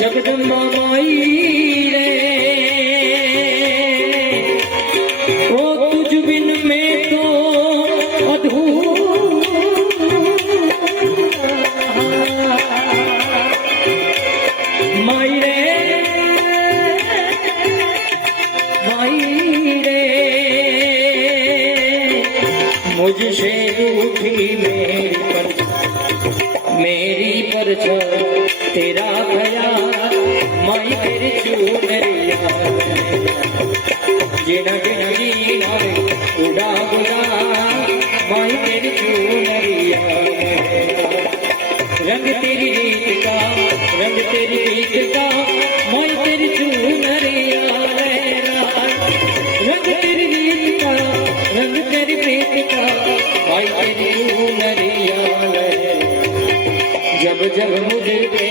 जगदम्बा माई रे ओ तुझ बिन में तो माई रे मुझसे रूठी मेरी परछा तेरा भया माई तेरी चूनरिया जिना जिना जीना उड़ा उड़ा माई तेरी चूनरिया रंग तेरी रीत का रंग तेरी रीत का माई तेरी चूनरिया रंग तेरी रीत का रंग तेरी रीत का माई तेरी चूनरिया जब जब मुझे पे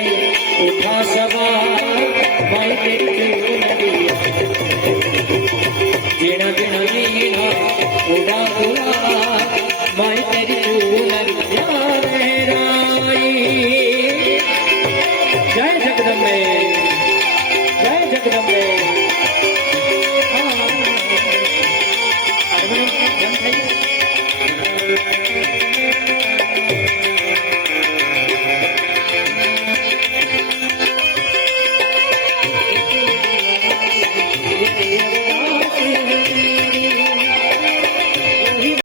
उठा सवार माई तेरी चूनरिया जीना जीना जीना उड़ा उड़ा